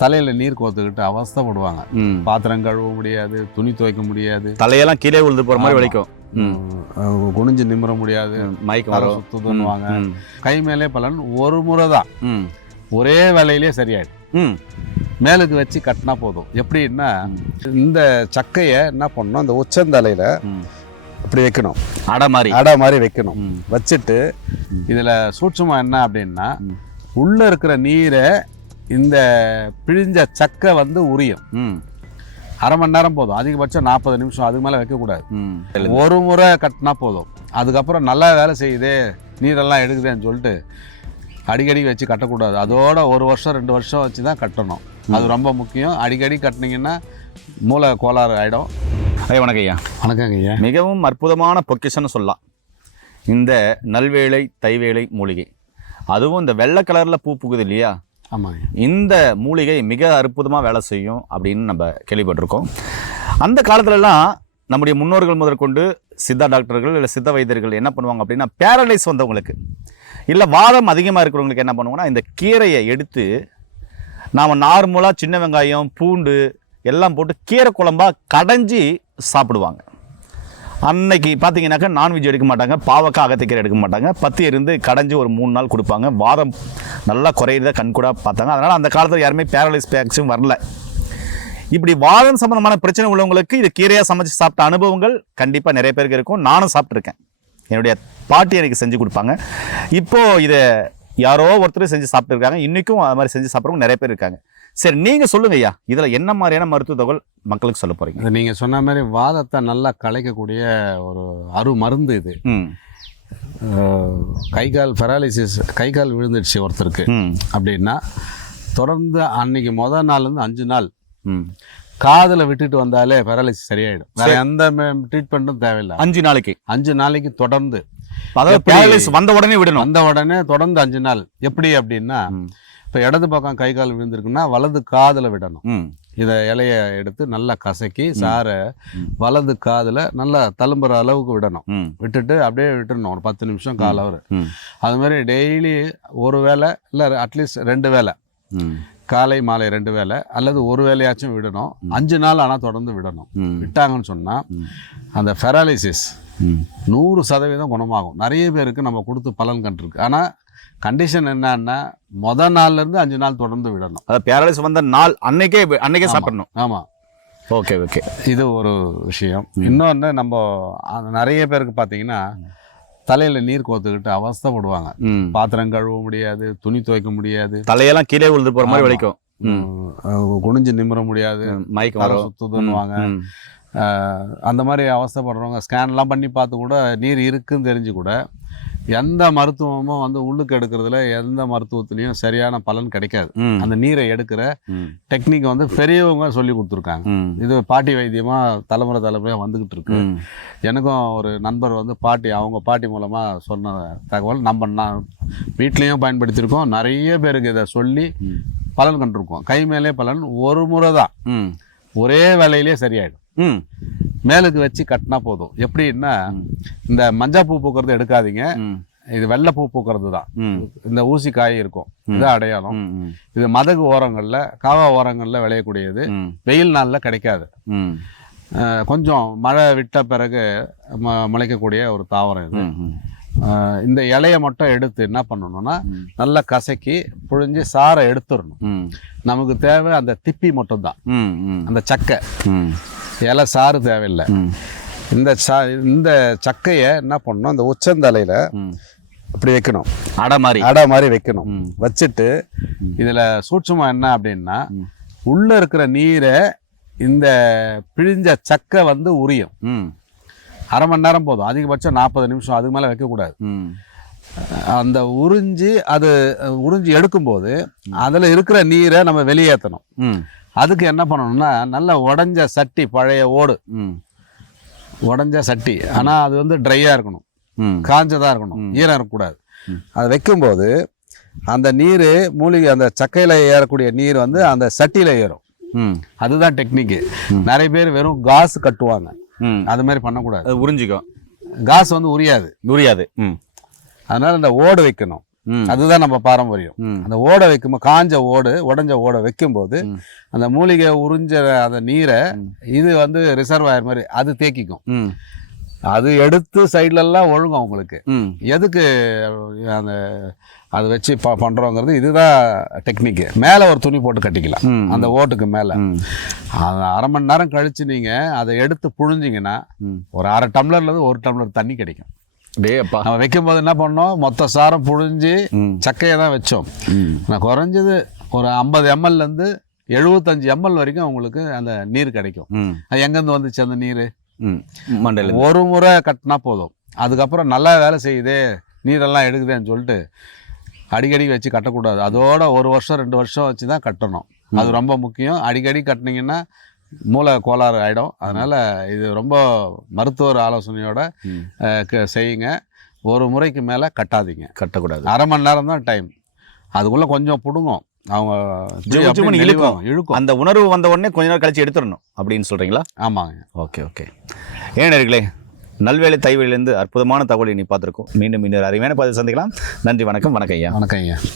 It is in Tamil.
தலையில நீர் கோத்துக்கிட்டு அவஸ்தைப்படுவாங்க. பாத்திரம் கழுவ முடியாது, துணி துவைக்க முடியாது, தலையெல்லாம் கீழே விழுந்து போற மாதிரி வலிக்கும், குனிஞ்சு நிமிர முடியாது, மயக்கம் சுத்துதுன்னுவாங்க. கை மேலே பலன் ஒரு முறை தான், ஒரே வேலையிலே சரியாயிடும். மேலுக்கு வச்சு கட்டினா போதும். எப்படின்னா இந்த சக்கையை என்ன பண்ணணும், அந்த உச்சந்தலையில இப்படி வைக்கணும், அடை மாதிரி வைக்கணும். வச்சுட்டு இதுல சூட்சமா என்ன அப்படின்னா, உள்ள இருக்கிற நீரை இந்த பிழிஞ்ச சக்கை வந்து உரியும். அரை மணி நேரம் போதும், அதிகபட்சம் 40 நிமிஷம், அதுக்கு மேலே வைக்கக்கூடாது. ஒரு முறை கட்டினா போதும். அதுக்கப்புறம் நல்லா வேலை செய்யுது, நீரெல்லாம் எடுக்குதுன்னு சொல்லிட்டு அடிக்கடி வச்சு கட்டக்கூடாது. அதோட 1 வருஷம் 2 வருஷம் வச்சு தான் கட்டணும். அது ரொம்ப முக்கியம். அடிக்கடி கட்டினீங்கன்னா மூளை கோளாறு ஆகிடும். ஐயா வணக்கம் ஐயா. வணக்கங்க ஐயா. மிகவும் அற்புதமான பொக்கிஷன்னு சொல்லலாம் இந்த நல்வேளை தைவேளை மூலிகை. அதுவும் இந்த வெள்ளை கலரில் பூ பூக்குது இல்லையா? ஆமாங்க. இந்த மூலிகை மிக அற்புதமாக வேலை செய்யும் அப்படின்னு நம்ம கேள்விப்பட்டிருக்கோம். அந்த காலத்துலலாம் நம்முடைய முன்னோர்கள் முதற்கொண்டு சித்தா டாக்டர்கள் இல்லை சித்த வைத்தியர்கள் என்ன பண்ணுவாங்க அப்படின்னா, பேரலைஸ் வந்தவங்களுக்கு இல்லை வாதம் அதிகமாக இருக்கிறவங்களுக்கு என்ன பண்ணுவாங்கன்னா, இந்த கீரையை எடுத்து நாம் நார்மலாக சின்ன வெங்காயம் பூண்டு எல்லாம் போட்டு கீரை குழம்பா கடைஞ்சி சாப்பிடுவாங்க. அன்னைக்கு பார்த்தீங்கன்னாக்கா நான்வெஜ் எடுக்க மாட்டாங்க, பாவக்காய் அகத்திக்கீரை எடுக்க மாட்டாங்க, பத்தி இருந்து கடைஞ்சி ஒரு 3 நாள் கொடுப்பாங்க. வாதம் நல்லா குறையிறத கண்கூட பார்த்தாங்க. அதனால் அந்த காலத்தில் யாருமே பேரலைஸ் பேக்ஸும் வரல. இப்படி வாதம் சம்பந்தமான பிரச்சனை உள்ளவங்களுக்கு இது கீரையாக சமைச்சு சாப்பிட்ட அனுபவங்கள் கண்டிப்பாக நிறைய பேருக்கு இருக்கும். நானும் சாப்பிட்ருக்கேன். என்னுடைய பாட்டி எனக்கு செஞ்சு கொடுப்பாங்க. இப்போது இதை யாரோ ஒருத்தர் செஞ்சு சாப்பிட்டுருக்காங்க. இன்றைக்கும் அது மாதிரி செஞ்சு சாப்பிட்றவங்க நிறைய பேர் இருக்காங்க. சரி, நீங்கள் சொல்லுங்க ஐயா, இதில் என்ன மாதிரியான மருத்துவ தகவல் மக்களுக்கு சொல்ல போகிறீங்க? நீங்கள் சொன்ன மாதிரி வாதத்தை நல்லா கலைக்கக்கூடிய ஒரு மருந்து இது. கை கால் பெராலிசிஸ், கை கால் விழுந்துடுச்சு ஒருத்தருக்கு அப்படின்னா, தொடர்ந்து அன்னைக்கு முதல் நாள்லேருந்து 5 நாள் காதில் விட்டுட்டு வந்தாலே பெராலிசிஸ் சரியாயிடும். வேற எந்த ட்ரீட்மெண்ட்டும் தேவையில்லை. 5 நாளைக்கு தொடர்ந்து, அதாவது வந்த உடனே விடணும். வந்த உடனே தொடர்ந்து 5 நாள். எப்படி அப்படின்னா, இப்போ இடது பக்கம் கை கால் விழுந்திருக்குன்னா வலது காதில் விடணும். இதை இலைய எடுத்து நல்லா கசக்கி சாரை வலது காதில் நல்லா தழும்புற அளவுக்கு விடணும். விட்டுட்டு அப்படியே விட்டுடணும் ஒரு 10 நிமிஷம், 1/4 ஹவர். அது மாதிரி டெய்லி ஒரு வேளை இல்லை அட்லீஸ்ட் 2 வேளை, காலை மாலை 2 வேளை அல்லது ஒரு வேலையாச்சும் விடணும். 5 நாள் ஆனால் தொடர்ந்து விடணும். விட்டாங்கன்னு சொன்னால் அந்த பெராலிசிஸ் 100% குணமாகும். நிறைய பேருக்கு நம்ம கொடுத்து பலன் கண்டிருக்கு. ஆனால் கண்டிஷன் என்னன்னா, முதல் நாள்லேருந்து 5 நாள் தொடர்ந்து விடணும். அதாவது பேரலைஸ் வந்த நாள் அன்னைக்கே சாப்பிடணும். ஆமாம். ஓகே. இது ஒரு விஷயம். இன்னொன்று, நம்ம நிறைய பேருக்கு பார்த்தீங்கன்னா தலையில நீர் கோத்துக்கிட்டு அவஸ்தைப்படுவாங்க. பாத்திரம் கழுவ முடியாது, துணி துவைக்க முடியாது, தலையெல்லாம் கீழே விழுந்து போற மாதிரி வலிக்கும், குனிஞ்சு நிமிர முடியாது, மயக்கம் சுத்துதுன்னுவாங்க. அந்த மாதிரி அவஸ்தைப்படுறவங்க ஸ்கேன்லாம் பண்ணி பார்த்து கூட நீர் இருக்குன்னு தெரிஞ்சு கூட எந்த மருத்துவமும் வந்து உள்ளுக்கு எடுக்கிறதுல எந்த மருத்துவத்திலையும் சரியான பலன் கிடைக்காது. அந்த நீரை எடுக்கிற டெக்னிக் வந்து பெரியவங்க சொல்லி கொடுத்துருக்காங்க. இது பாட்டி வைத்தியமாக தலைமுறையாக வந்துக்கிட்டு இருக்கு. எனக்கும் ஒரு நண்பர் வந்து அவங்க பாட்டி மூலமாக சொன்ன தகவல் நான் வீட்லேயும் பயன்படுத்தியிருக்கோம். நிறைய பேருக்கு இதை சொல்லி பலன் கண்டிருக்கோம். கை மேலே பலன் ஒரு முறை தான், ஒரே வேலையிலே சரியாயிடும். மேலுக்கு வச்சு கட்டினா போதும். எப்படின்னா, இந்த மஞ்சள் பூ பூக்கிறது எடுக்காதீங்க, இது வெள்ளை பூ பூக்கிறது தான். இந்த ஊசி காய் இருக்கும், இது அடையாளம். இது மதகு ஓரங்கள்ல, காவா ஓரங்கள்ல விளையக்கூடியது. வெயில் நாள்ல கிடைக்காது. கொஞ்சம் மழை விட்ட பிறகு முளைக்கக்கூடிய ஒரு தாவரம் இது. இந்த இலையை மட்டும் எடுத்து என்ன பண்ணணும்னா, நல்லா கசக்கி புழிஞ்சு சாரை எடுத்துடணும். நமக்கு தேவை அந்த திப்பி மட்டும் தான், அந்த சக்கை. இலை சாறு தேவையில்லை. இந்த சக்கையை என்ன பண்ணணும், அந்த உச்சந்தலையில இப்படி வைக்கணும், அடை மாதிரி வைக்கணும். வச்சுட்டு இதுல சூட்சமா என்ன அப்படின்னா, உள்ள இருக்கிற நீரை இந்த பிழிஞ்ச சக்கை வந்து உரியும். அரை மணி நேரம் போதும், அதிகபட்சம் 40 நிமிஷம், அதுக்கு மேலே வைக்கக்கூடாது. அந்த உறிஞ்சி எடுக்கும்போது அதில் இருக்கிற நீரை நம்ம வெளியேற்றணும். அதுக்கு என்ன பண்ணணும்னா, நல்லா உடஞ்ச சட்டி, பழைய ஓடு உடஞ்ச சட்டி, ஆனால் அது வந்து ட்ரையாக இருக்கணும், காஞ்சதாக இருக்கணும், ஈரம் இருக்கக்கூடாது. அதை வைக்கும்போது அந்த நீர் மூலிகை, அந்த சக்கையில் ஏறக்கூடிய நீர் வந்து அந்த சட்டியில் ஏறும். அதுதான் டெக்னிக்கு. நிறைய பேர் வெறும் காசு கட்டுவாங்க, அது மாதிரி பண்ணக்கூடாது. உறிஞ்சிக்கும், காசு வந்து உரியாது. உரியாது. அதனால இந்த ஓடு வைக்கணும். அதுதான் நம்ம பாரம்பரியம். ம். அந்த ஓடை வைக்கும்போது காஞ்ச ஓடு உடஞ்ச ஓடை வைக்கும்போது அந்த மூலிகை உறிஞ்ச அந்த நீரை இது வந்து ரிசர்வாயர் மாதிரி அது தேக்கிக்கும். ம். அது எடுத்து சைட்லலாம் ஒழுங்கும் உங்களுக்கு. ம். எதுக்கு அந்த அது வச்சு பண்ணுறோங்கிறது இதுதான் டெக்னிக்கு. மேலே ஒரு துணி போட்டு கட்டிக்கலாம் ம். அந்த ஓட்டுக்கு மேலே. ம். அது 1/2 மணி நேரம் கழித்து நீங்கள் அதை எடுத்து புழிஞ்சிங்கன்னா ம். ஒரு 1/2 டம்ளர்லேருந்து 1 டம்ளர் தண்ணி கிடைக்கும். டேப்பா. நம்ம வைக்கும்போது என்ன பண்ணோம், மொத்த சாரம் புழிஞ்சு ம். சக்கையை தான் வச்சோம். ம். நான் குறைஞ்சது ஒரு 50 mlலேருந்து 75 ml வரைக்கும் உங்களுக்கு அந்த நீர் கிடைக்கும். ம். அது எங்கேருந்து வந்துச்சு அந்த நீர்? ம். மண்டையில் ஒரு முறை கட்டினா போதும். அதுக்கப்புறம் நல்லா வேலை செய்யுதே, நீரெல்லாம் எடுக்குதேன்னு சொல்லிட்டு அடிக்கடி வச்சு கட்டக்கூடாது. அதோட 1 வருஷம் 2 வருஷம் வச்சு தான் கட்டணும். அது ரொம்ப முக்கியம். அடிக்கடி கட்டினீங்கன்னா மூளை கோளாறு ஆகிடும். அதனால் இது ரொம்ப மருத்துவர் ஆலோசனையோட செய்யுங்க. ஒரு முறைக்கு மேலே கட்டாதீங்க. கட்டக்கூடாது. 1/2 மணி நேரம் தான் டைம். அதுக்குள்ளே கொஞ்சம் பிடுங்கும். அவங்க ஜிம்முன்னு இழுக்கும். இழுக்கும். அந்த உணர்வு வந்த உடனே கொஞ்ச நேரம் கழிச்சு எடுத்துடணும் அப்படின்னு சொல்கிறீங்களா? ஆமாங்க. Okay okay. ஏனர்களே, நல்வேலை தைவேலிருந்து அற்புதமான தகவலை நீ பார்த்துருக்கோம். மீண்டும் இன்னொரு அறிவான பதிவு சந்திக்கலாம். நன்றி, வணக்கம். வணக்கம் ஐயா. வணக்கம் ஐயா.